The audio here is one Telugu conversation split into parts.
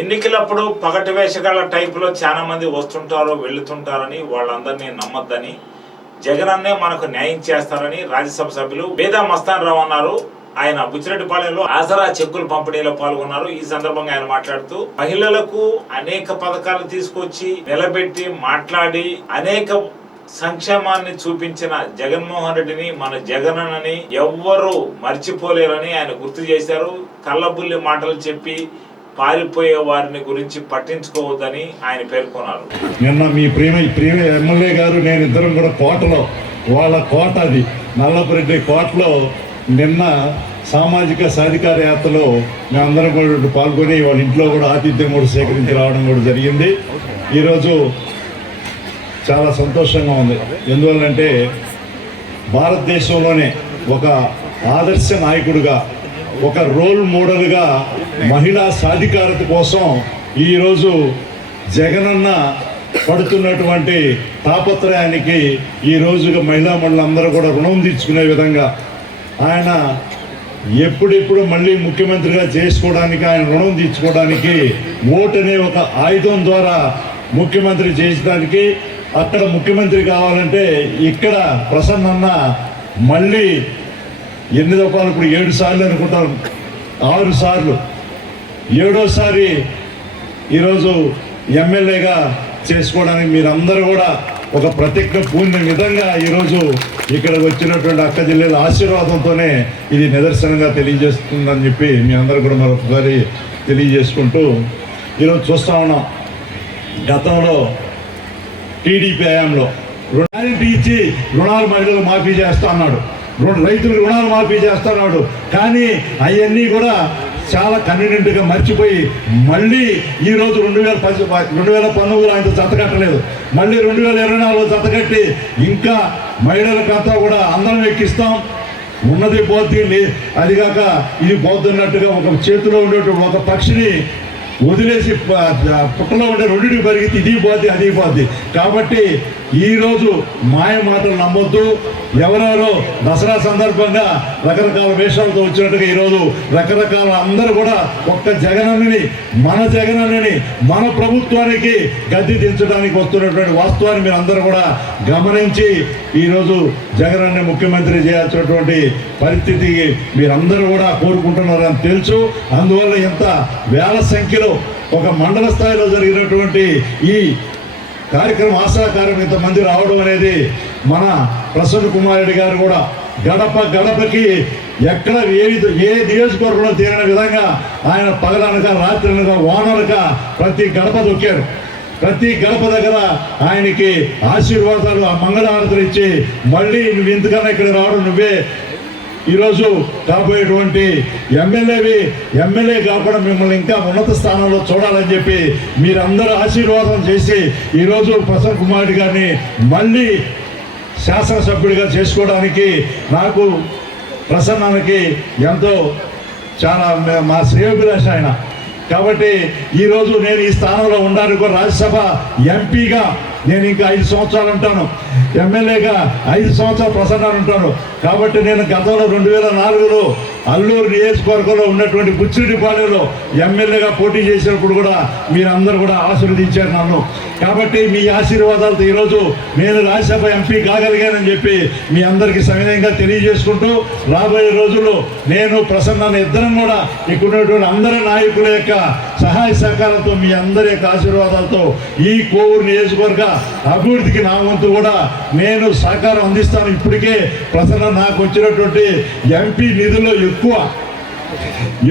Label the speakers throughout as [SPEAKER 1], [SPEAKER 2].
[SPEAKER 1] ఎన్నికలప్పుడు పగటి వేషగాళ్ళ టైపులో చాలా మంది వస్తుంటారు వెళ్తుంటారని వాళ్ళందరినీ నమ్మొద్దని జగన్ అన్నే మనకు న్యాయం చేస్తారని రాజ్యసభ సభ్యులు వేదా మస్తాన్ రావు అన్నారు. ఆయన బుచ్చిరెడ్డిపాలెంలో ఆసరా చెక్కులు పంపిణీలో పాల్గొన్నారు. ఈ సందర్భంగా ఆయన మాట్లాడుతూ మహిళలకు అనేక పథకాలు తీసుకొచ్చి నిలబెట్టి మాట్లాడి అనేక సంక్షేమాన్ని చూపించిన జగన్మోహన్ రెడ్డిని మన జగనని ఎవ్వరూ మర్చిపోలేరని ఆయన గుర్తు చేశారు. కళ్ళబుల్లి మాటలు చెప్పి పారిపోయే వారిని గురించి పట్టించుకోవద్దని ఆయన పేర్కొన్నారు.
[SPEAKER 2] నిన్న మీ ప్రేమ ప్రియ ఎమ్మెల్యే గారు నేను ఇద్దరం కూడా కోటలో వాళ్ళ కోట అది నల్లపురెడ్డి కోటలో నిన్న సామాజిక సాధికార యాత్రలో మేమందరం కూడా పాల్గొని వాళ్ళ ఇంట్లో కూడా ఆతిథ్యం కూడా సేకరించి రావడం కూడా జరిగింది. ఈరోజు చాలా సంతోషంగా ఉంది. ఎందువల్లంటే భారతదేశంలోనే ఒక ఆదర్శ నాయకుడిగా ఒక రోల్ మోడల్గా మహిళా సాధికారత కోసం ఈరోజు జగనన్న పడుతున్నటువంటి తాపత్రయానికి ఈ రోజుగా మహిళా మండలందరూ కూడా రుణం తీర్చుకునే విధంగా ఆయన ఎప్పుడెప్పుడు మళ్ళీ ముఖ్యమంత్రిగా చేసుకోవడానికి ఆయన రుణం తీర్చుకోవడానికి ఓటు అనే ఒక ఆయుధం ద్వారా ముఖ్యమంత్రి చేసడానికి అక్కడ ముఖ్యమంత్రి కావాలంటే ఇక్కడ ప్రసన్నన్న మళ్ళీ ఎన్ని దఫాలు ఇప్పుడు ఏడు సార్లు అనుకుంటాను ఆరు సార్లు. ఏడోసారి ఈరోజు ఎమ్మెల్యేగా చేసుకోవడానికి మీరందరూ కూడా ఒక ప్రతిజ్ఞ పూర్ణ విధంగా ఈరోజు ఇక్కడ వచ్చినటువంటి అక్క జిల్లాల ఆశీర్వాదంతోనే ఇది నిదర్శనంగా తెలియజేస్తుందని చెప్పి మీ అందరూ కూడా మరొకసారి తెలియజేసుకుంటూ ఈరోజు చూస్తా ఉన్నాం. గతంలో టీడీపీ హయాంలో రుణానికి ఇచ్చి రుణాలు మహిళలు మాఫీ చేస్తా అన్నాడు. రుణ- రైతులు రుణాలు మాఫీ చేస్తున్నాడు. కానీ అవన్నీ కూడా చాలా కన్వీనియంట్గా మర్చిపోయి మళ్ళీ ఈ రోజు రెండు వేల పది రెండు వేల పంతొమ్మిదిలో ఆయన జత మళ్ళీ రెండు వేల ఇరవై నాలుగులో జత కట్టి ఇంకా మహిళలకంతా కూడా అందరం ఎక్కిస్తాం. ఉన్నది పోతే అదిగాక ఇది పోతున్నట్టుగా ఒక చేతిలో ఉండేటువంటి ఒక పక్షిని వదిలేసి పుట్టలో ఉండే రెండింటికి పరిగెత్తి ఇది పోద్ది అది పోద్ది. కాబట్టి ఈరోజు మాయ మాటలు నమ్మొద్దు. ఎవరెవరో దసరా సందర్భంగా రకరకాల వేషాలతో వచ్చినట్టుగా ఈరోజు రకరకాల అందరూ కూడా ఒక్క జగనన్నని మన జగనన్నని మన ప్రభుత్వానికి గద్దె దించడానికి వస్తున్నటువంటి వాస్తవాన్ని మీరు అందరూ కూడా గమనించి ఈరోజు జగనన్న ముఖ్యమంత్రి చేయాల్సినటువంటి పరిస్థితి మీరందరూ కూడా కోరుకుంటున్నారని తెలుసు. అందువల్ల ఎంత వేల సంఖ్యలో ఒక మండల స్థాయిలో జరిగినటువంటి ఈ కార్యక్రమం ఆశాకారం ఇంతమంది రావడం అనేది మన ప్రసన్న కుమార్ రెడ్డి గారు కూడా గడప గడపకి ఎక్కడ ఏ ఏ నియోజకవర్గంలో తీరిన విధంగా ఆయన పగలనక అనగా వాననక ప్రతి గడప దొక్కారు. ప్రతి గడప దగ్గర ఆయనకి ఆశీర్వాదాలు ఆ మంగళహారతులు ఇచ్చి మళ్ళీ నువ్వు ఇంతకన్నా ఇక్కడ రావడం నువ్వే. ఈరోజు కాబోయేటువంటి ఎమ్మెల్యేవి ఎమ్మెల్యే కాకుండా మిమ్మల్ని ఇంకా ఉన్నత స్థానంలో చూడాలని చెప్పి మీరందరూ ఆశీర్వాదం చేసి ఈరోజు ప్రసన్న కుమార్ గారిని మళ్ళీ శాసనసభ్యుడిగా చేసుకోవడానికి నాకు ప్రసన్నానికి ఎంతో చాలా మే- మా శ్రేయోభిలాష ఆయన. కాబట్టి ఈరోజు నేను ఈ స్థానంలో ఉండడానికి కూడా రాజ్యసభ ఎంపీగా నేను ఇంకా ఐదు సంవత్సరాలు ఉంటాను. ఎమ్మెల్యేగా ఐదు సంవత్సరాలు ప్రసన్నాలు ఉంటాను. కాబట్టి నేను గతంలో రెండు వేల నాలుగులో అల్లూరు నియోజకవర్గంలో ఉన్నటువంటి బుచ్చిరెడ్డిపాలెంలో ఎమ్మెల్యేగా పోటీ చేసినప్పుడు కూడా మీరందరూ కూడా ఆశీర్వదించారు నన్ను. కాబట్టి మీ ఆశీర్వాదాలతో ఈరోజు నేను రాజ్యసభ ఎంపీ కాగలిగానని చెప్పి మీ అందరికీ సవినయంగా తెలియజేసుకుంటూ రాబోయే రోజుల్లో నేను ప్రసన్న ఇద్దరం కూడా ఇక్కడున్నటువంటి అందరి నాయకుల యొక్క సహాయ సహకారంతో మీ అందరి యొక్క ఆశీర్వాదాలతో ఈ కోవూరు నియోజకవర్గ అభివృద్ధికి నా వంతు కూడా నేను సహకారం అందిస్తాను. ఇప్పటికే ప్రసన్న నాకు వచ్చినటువంటి ఎంపీ నిధుల్లో ఎక్కువ.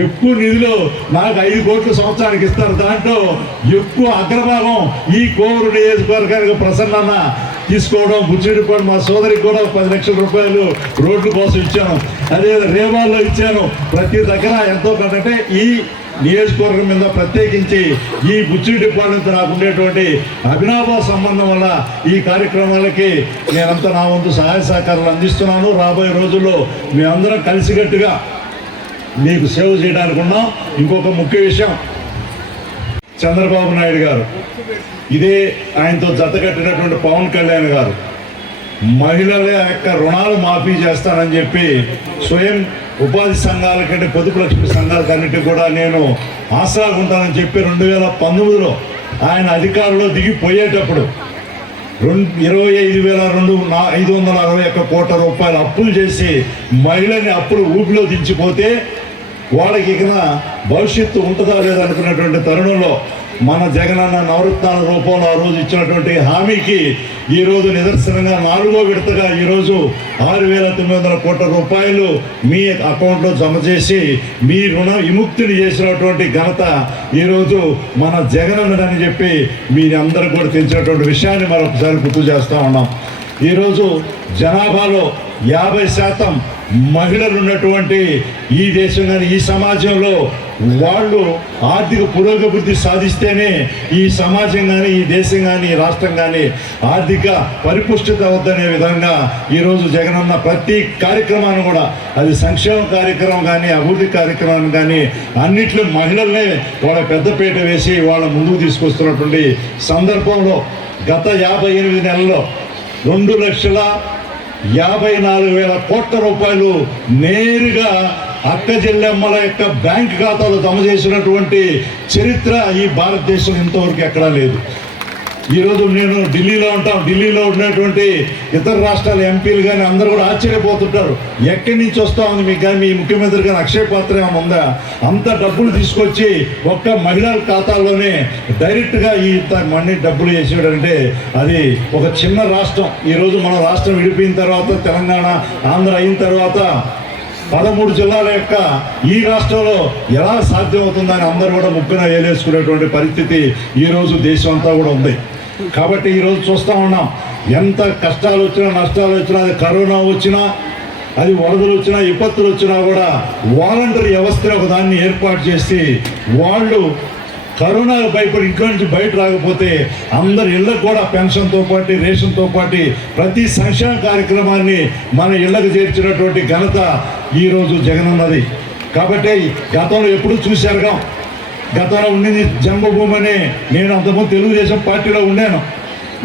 [SPEAKER 2] ఎక్కువ నిధులు నాకు ఐదు కోట్ల సంవత్సరానికి ఇస్తారు. దాంట్లో ఎక్కువ అగ్రభాగం ఈ కోవూరు నియోజకవర్గానికి ప్రసన్న తీసుకోవడం బుచ్చిడిపాడు మా సోదరికి కూడా పది లక్షల రూపాయలు రోడ్లు కోసం ఇచ్చాను. అదే రేవాల్లో ఇచ్చాను. ప్రతి దగ్గర ఎంతో కంటే ఈ నియోజకవర్గం మీద ప్రత్యేకించి ఈ బుచ్చిడిపాడుతో నాకు ఉండేటువంటి అభినాభ సంబంధం వల్ల ఈ కార్యక్రమాలకి నేనంతా నా వంతు సహాయ సహకారాలు అందిస్తున్నాను. రాబోయే రోజుల్లో మేమందరం కలిసికట్టుగా మీకు సేవ చేయడానికి ఉన్నాం ఇంకొక ముఖ్య విషయం చంద్రబాబు నాయుడు గారు. ఇదే ఆయనతో జతకట్టినటువంటి పవన్ కళ్యాణ్ గారు. మహిళల యొక్క రుణాలు మాఫీ చేస్తానని చెప్పి స్వయం ఉపాధి సంఘాల కంటే పొదుపు లక్ష్మి సంఘాలకు కూడా నేను ఆసరాగా ఉంటానని చెప్పి రెండు వేల పంతొమ్మిదిలో ఆయన అధికారంలో దిగిపోయేటప్పుడు రెండు ఇరవై ఐదు వేల రెండు నా ఐదు వందల అరవై ఒక్క కోట్ల రూపాయలు అప్పులు చేసి మహిళని అప్పులు ఊపిలో దించిపోతే వాళ్ళకి ఇక భవిష్యత్తు ఉంటుందా లేదా అనుకున్నటువంటి తరుణంలో మన జగనన్న నవరత్నాల రూపంలో ఆ రోజు ఇచ్చినటువంటి హామీకి ఈరోజు నిదర్శనంగా నాలుగో విడతగా ఈరోజు ఆరు వేల తొమ్మిది వందల కోట్ల రూపాయలు మీ అకౌంట్లో జమ చేసి మీ రుణ విముక్తిని చేసినటువంటి ఘనత ఈరోజు మన జగనన్నదని చెప్పి మీరు అందరూ కూడా తెలిసినటువంటి విషయాన్ని మరొకసారి గుర్తు చేస్తా ఉన్నాం. ఈరోజు జనాభాలో యాభై శాతం మహిళలు ఉన్నటువంటి ఈ దేశం కానీ ఈ సమాజంలో వాళ్ళు ఆర్థిక పురోగతి సాధిస్తేనే ఈ సమాజం కానీ ఈ దేశం కానీ ఈ రాష్ట్రం కానీ ఆర్థిక పరిపుష్టత వద్దనే విధంగా ఈరోజు జగనన్న ప్రతి కార్యక్రమాన్ని కూడా అది సంక్షేమ కార్యక్రమం కానీ అభివృద్ధి కార్యక్రమం కానీ అన్నిట్లో మహిళలనే వాళ్ళ పెద్దపీట వేసి వాళ్ళ ముందుకు తీసుకొస్తున్నటువంటి సందర్భంలో గత యాభై ఎనిమిది నెలల్లో రెండు లక్షల యాభై నాలుగు వేల కోట్ల రూపాయలు నేరుగా అక్క చెల్లెమ్మల యొక్క బ్యాంక్ ఖాతాలో జమ చేసినటువంటి చరిత్ర ఈ భారతదేశం ఇంతవరకు ఎక్కడా లేదు. ఈరోజు నేను ఢిల్లీలో ఉంటాం. ఢిల్లీలో ఉన్నటువంటి ఇతర రాష్ట్రాల ఎంపీలు కానీ అందరూ కూడా ఆశ్చర్యపోతుంటారు. ఎక్కడి నుంచి వస్తా ఉంది మీకు కానీ మీ ముఖ్యమంత్రి కానీ అక్షయ పాత్ర ఏమైనా ఉందా? అంత డబ్బులు తీసుకొచ్చి ఒక్క మహిళల ఖాతాల్లోనే డైరెక్ట్గా ఈ మనీ డబ్బులు వేసేటంటే అది ఒక చిన్న రాష్ట్రం. ఈరోజు మన రాష్ట్రం విడిపోయిన తర్వాత తెలంగాణ ఆంధ్ర అయిన తర్వాత పదమూడు జిల్లాల యొక్క ఈ రాష్ట్రంలో ఎలా సాధ్యమవుతుందని అందరూ కూడా ముక్కున వేలేసుకునేటువంటి పరిస్థితి ఈరోజు దేశం అంతా కూడా ఉంది. కాబట్టి ఈరోజు చూస్తూ ఉన్నాం. ఎంత కష్టాలు వచ్చినా నష్టాలు వచ్చినా అది కరోనా వచ్చినా అది వరదలు వచ్చినా విపత్తులు వచ్చినా కూడా వాలంటరీ వ్యవస్థలో ఒక దాన్ని ఏర్పాటు చేసి వాళ్ళు కరోనాకు భయపడి ఇంట్లో నుంచి బయట రాకపోతే అందరి ఇళ్ళకు కూడా పెన్షన్తో పాటు రేషన్తో పాటు ప్రతి సంక్షేమ కార్యక్రమాన్ని మన ఇళ్ళకు చేర్చినటువంటి ఘనత ఈరోజు జగనన్నది. కాబట్టి గతంలో ఎప్పుడు చూశారుగా గతంలో ఉండింది జన్మభూమి అని నేను అంతకుముందు తెలుగుదేశం పార్టీలో ఉండాను.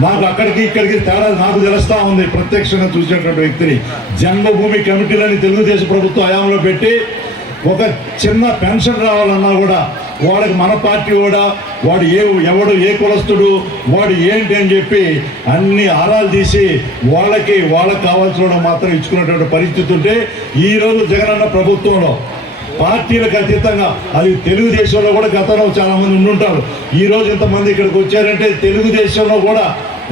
[SPEAKER 2] నాకు అక్కడికి ఇక్కడికి తేడా నాకు తెలుస్తూ ఉంది. ప్రత్యక్షంగా చూసినటువంటి వ్యక్తిని. జన్మభూమి కమిటీలని తెలుగుదేశం ప్రభుత్వం హయాంలో పెట్టి ఒక చిన్న పెన్షన్ రావాలన్నా కూడా వాడికి మన పార్టీ కూడా వాడు ఏ ఎవడు ఏ కులస్తుడు వాడు ఏంటి అని చెప్పి అన్ని ఆరాలు తీసి వాళ్ళకి వాళ్ళకి కావాల్సిన మాత్రం ఇచ్చుకునేటువంటి పరిస్థితి ఉంటే ఈరోజు జగనన్న ప్రభుత్వంలో పార్టీలకు అతీతంగా అది తెలుగుదేశంలో కూడా గతంలో చాలామంది ఉండుంటారు. ఈ రోజు ఇంతమంది ఇక్కడికి వచ్చారంటే తెలుగుదేశంలో కూడా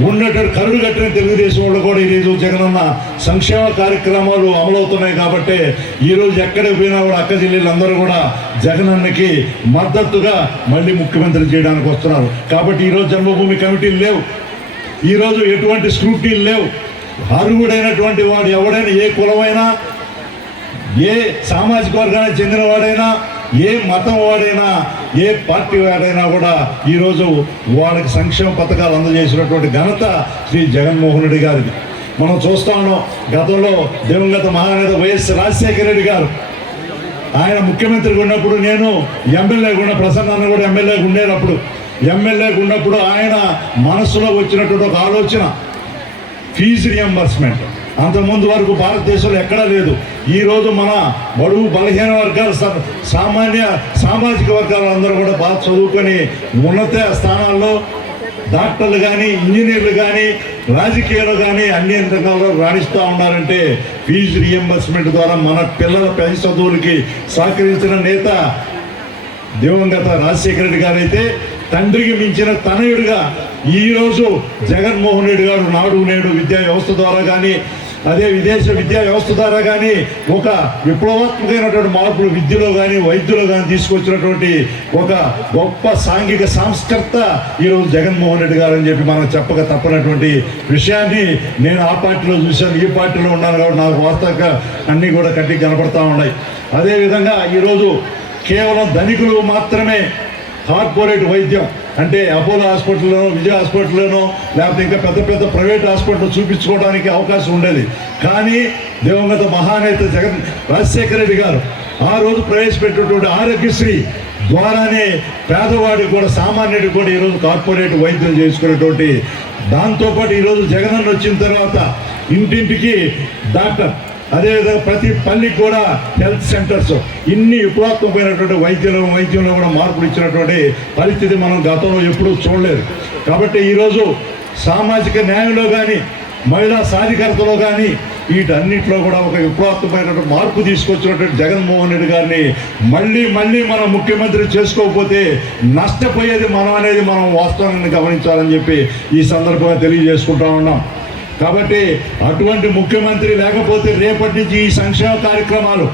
[SPEAKER 2] ఉన్నటువంటి కరుడు కట్టిన తెలుగుదేశం వాళ్ళు కూడా ఈరోజు జగనన్న సంక్షేమ కార్యక్రమాలు అమలవుతున్నాయి కాబట్టి ఈ రోజు పోయినా కూడా అక్క చెల్లెళ్ళందరూ కూడా జగనన్నకి మద్దతుగా మళ్ళీ ముఖ్యమంత్రి చేయడానికి వస్తున్నారు. కాబట్టి ఈరోజు జన్మభూమి కమిటీలు లేవు. ఈరోజు ఎటువంటి స్క్రూటీలు లేవు. అర్హుడైనటువంటి వాడు ఎవడైనా ఏ కులమైనా ఏ సామాజిక వర్గానికి చెందిన వాడైనా ఏ మతం వాడైనా ఏ పార్టీ వాడైనా కూడా ఈరోజు వాళ్ళకి సంక్షేమ పథకాలు అందజేసినటువంటి ఘనత శ్రీ జగన్మోహన్ రెడ్డి గారిది. మనం చూస్తా ఉన్నాం గతంలో దివంగత మహానేత వైఎస్ రాజశేఖర రెడ్డి గారు. ఆయన ముఖ్యమంత్రిగా ఉన్నప్పుడు నేను ఎమ్మెల్యేగా ఉన్న ప్రసన్న అన్న కూడా ఎమ్మెల్యేగా ఉండేటప్పుడు. ఎమ్మెల్యేగా ఉన్నప్పుడు ఆయన మనసులో వచ్చినటువంటి ఒక ఆలోచన ఫీజు రియంబర్స్మెంట్. అంతకుముందు వరకు భారతదేశంలో ఎక్కడా లేదు. ఈరోజు మన బడుగు బలహీన వర్గాల సామాన్య సామాజిక వర్గాలందరూ కూడా బాగా చదువుకొని ఉన్నత స్థానాల్లో డాక్టర్లు కానీ ఇంజనీర్లు కానీ రాజకీయాలు కానీ అన్ని రంగాల్లో రాణిస్తూ ఉన్నారంటే ఫీజు రియంబర్స్మెంట్ ద్వారా మన పిల్లల పెద్ద చదువులకి సహకరించిన నేత దివంగత రాజశేఖర రెడ్డి గారు అయితే తండ్రికి మించిన తనయుడిగా ఈరోజు జగన్మోహన్ రెడ్డి గారు నాడు నేడు విద్యా వ్యవస్థ ద్వారా కానీ అదే విదేశ విద్యా వ్యవస్థ ద్వారా కానీ ఒక విప్లవాత్మకమైనటువంటి మార్పులు విద్యలో కానీ వైద్యులో కానీ తీసుకొచ్చినటువంటి ఒక గొప్ప సాంఘిక సంస్కర్త ఈరోజు జగన్మోహన్ రెడ్డి గారు అని చెప్పి మనం చెప్పక తప్పనటువంటి విషయాన్ని నేను ఆ పార్టీలో చూశాను ఈ పార్టీలో ఉన్నాను కాబట్టి నాకు వాస్తవంగా అన్నీ కూడా కట్టి కనపడతా ఉన్నాయి. అదేవిధంగా ఈరోజు కేవలం ధనికులు మాత్రమే కార్పొరేట్ వైద్యం అంటే అపోలో హాస్పిటల్లోనో విజయ హాస్పిటల్లోనో లేకపోతే ఇంకా పెద్ద పెద్ద ప్రైవేట్ హాస్పిటల్ చూపించుకోవడానికి అవకాశం ఉండేది. కానీ దివంగత మహానేత జగన్ రాజశేఖర రెడ్డి గారు ఆ రోజు ప్రవేశపెట్టినటువంటి ఆరోగ్యశ్రీ ద్వారానే పేదవాడికి కూడా సామాన్యుడికి కూడా ఈరోజు కార్పొరేట్ వైద్యం చేసుకునేటువంటి దాంతోపాటు ఈరోజు జగనన్న వచ్చిన తర్వాత ఇంటింటికి డాక్టర్ అదేవిధంగా ప్రతి పల్లికి కూడా హెల్త్ సెంటర్స్ ఇన్ని విప్లవాత్మకమైనటువంటి వైద్యులు వైద్యంలో కూడా మార్పులు ఇచ్చినటువంటి పరిస్థితి మనం గతంలో ఎప్పుడూ చూడలేదు. కాబట్టి ఈరోజు సామాజిక న్యాయంలో కానీ మహిళా సాధికారతలో కానీ వీటన్నిటిలో కూడా ఒక విప్లవాత్మకమైనటువంటి మార్పు తీసుకొచ్చినటువంటి జగన్మోహన్ రెడ్డి గారిని మళ్ళీ మళ్ళీ మనం ముఖ్యమంత్రి చేసుకోకపోతే నష్టపోయేది మనం అనేది మనం వాస్తవాన్ని గమనించాలని చెప్పి ఈ సందర్భంగా తెలియజేసుకుంటా ఉన్నాం. కాబట్టి అటువంటి ముఖ్యమంత్రి లేకపోతే రేపటి నుంచి ఈ సంక్షేమ కార్యక్రమాలు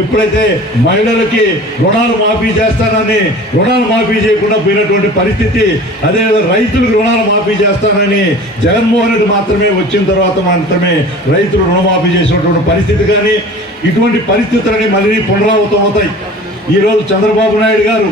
[SPEAKER 2] ఎప్పుడైతే మహిళలకి రుణాలు మాఫీ చేస్తానని రుణాలు మాఫీ చేయకుండా పోయినటువంటి పరిస్థితి అదేవిధంగా రైతులకు రుణాలు మాఫీ చేస్తానని జగన్మోహన్ రెడ్డి మాత్రమే వచ్చిన తర్వాత మాత్రమే రైతులు రుణమాఫీ చేసినటువంటి పరిస్థితి. కానీ ఇటువంటి పరిస్థితులని మళ్ళీ పునరావృతం అవుతాయి ఈరోజు చంద్రబాబు నాయుడు గారు